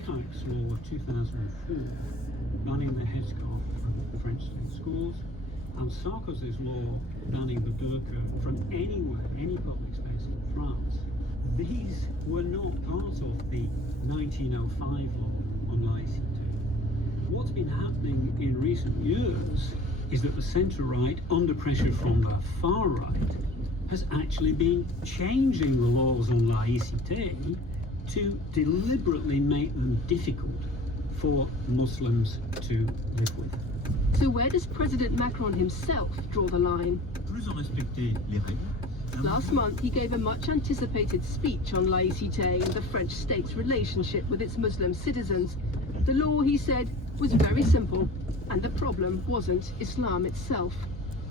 Chirac's Law of 2004, banning the headscarf from French state schools, and Sarkozy's law banning the burqa from anywhere, any public space in France, these were not part of the 1905 law on laïcité. What's been happening in recent years is that the centre-right, under pressure from the far right, has actually been changing the laws on laïcité to deliberately make them difficult for Muslims to live with. So where does President Macron himself draw the line? Plus on respectait les règles. Last month he gave a much-anticipated speech on laïcité and the French state's relationship with its Muslim citizens. The law, he said, was very simple, and the problem wasn't Islam itself.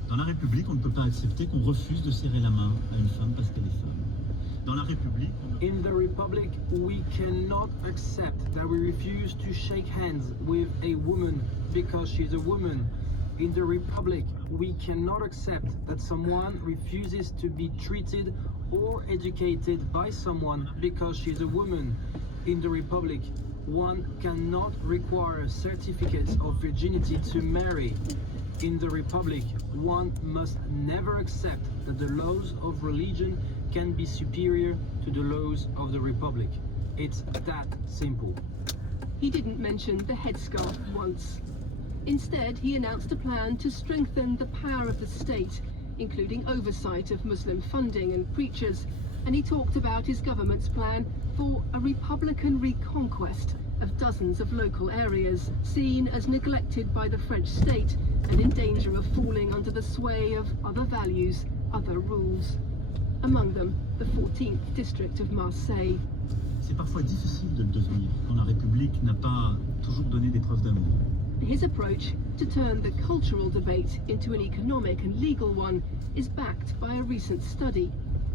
Dans la République, on ne peut pas accepter qu'on refuse de serrer la main à une femme parce qu'elle est femme. Dans la République, in the Republic, we cannot accept that we refuse to shake hands with a woman because she's a woman. In the Republic, we cannot accept that someone refuses to be treated or educated by someone because she's a woman. In the Republic, one cannot require certificates of virginity to marry. In the Republic, one must never accept that the laws of religion can be superior to the laws of the Republic. It's that simple. He didn't mention the headscarf once. Instead, he announced a plan to strengthen the power of the state, including oversight of Muslim funding and preachers, and he talked about his government's plan for a Republican reconquest of dozens of local areas, seen as neglected by the French state and in danger of falling under the sway of other values, other rules. Among them, the 14th district of Marseille. c'est parfois difficile de le devenir quand la République n'a pas toujours donné des preuves d'amour. His approach to turn the cultural debate into an economic and legal one is backed by a recent study,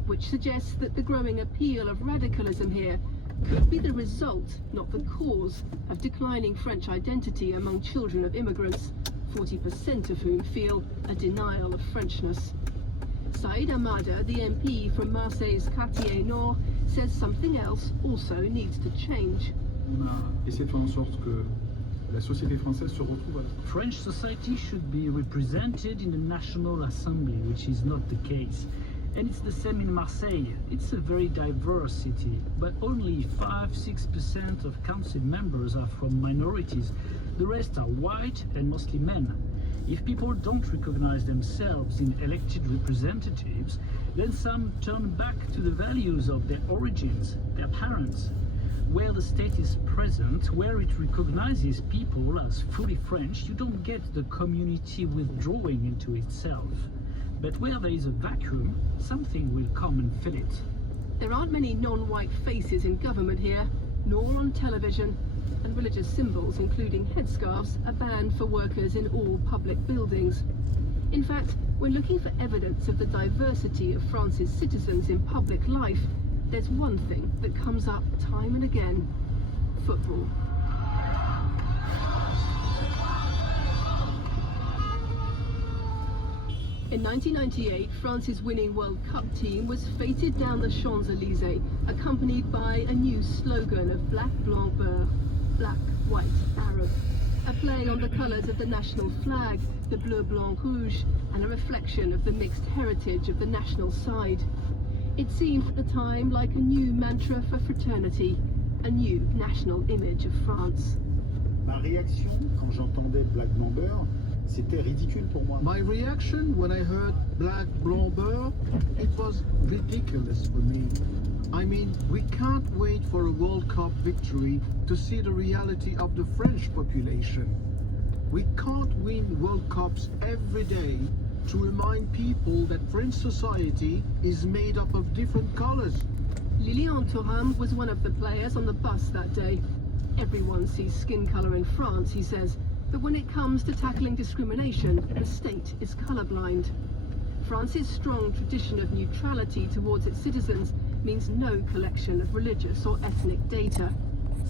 which suggests that the growing appeal of radicalism here could be the result, not the cause, of declining French identity among children of immigrants, 40% of whom feel a denial of Frenchness. Saïd Amada, the MP from Marseille's Quartier Nord, says something else also needs to change. On a essayé de faire en sorte que la société française se retrouve à la... French society should be represented in the National Assembly, which is not the case. And it's the same in Marseille. It's a very diverse city, but only 5–6% of council members are from minorities. The rest are white and mostly men. If people don't recognize themselves in elected representatives, then some turn back to the values of their origins, their parents. Where the state is present, where it recognizes people as fully French, you don't get the community withdrawing into itself. But where there is a vacuum, something will come and fill it. There aren't many non-white faces in government here, nor on television, and religious symbols, including headscarves, are banned for workers in all public buildings. In fact, when looking for evidence of the diversity of France's citizens in public life, there's one thing that comes up time and again: football. In 1998, France's winning World Cup team was feted down the Champs-Élysées, accompanied by a new slogan of Black, Blanc, Beurre, Black, White, Arab. A play on the colours of the national flag, the bleu, blanc, rouge, and a reflection of the mixed heritage of the national side. It seemed at the time like a new mantra for fraternity, a new national image of France. Ma réaction quand j'entendais Black Blanc Beurre, c'était ridicule pour moi. My reaction when I heard Black Blanc Beurre, it was ridiculous for me. I mean, we can't wait for a World Cup victory to see the reality of the French population. We can't win World Cups every day to remind people that French society is made up of different colors. Lilian Thuram was one of the players on the bus that day. Everyone sees skin color in France, he says, but when it comes to tackling discrimination, the state is colorblind. France's strong tradition of neutrality towards its citizens means no collection of religious or ethnic data.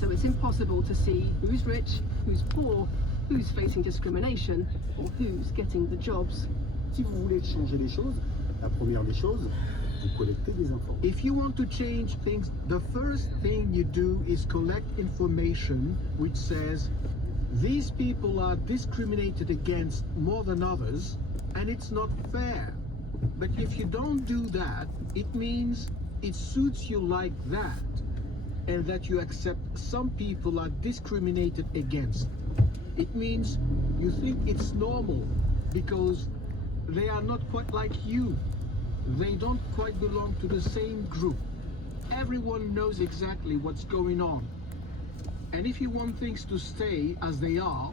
So it's impossible to see who's rich, who's poor, who's facing discrimination, or who's getting the jobs. Si vous voulez changer les choses, la première des choses, Vous collectez des informations. If you want to change things, the first thing you do is collect information which says these people are discriminated against more than others and it's not fair. But if you don't do that, it means it suits you like that, and that you accept some people are discriminated against. It means you think it's normal because they are not quite like you. They don't quite belong to the same group. Everyone knows exactly what's going on. And if you want things to stay as they are,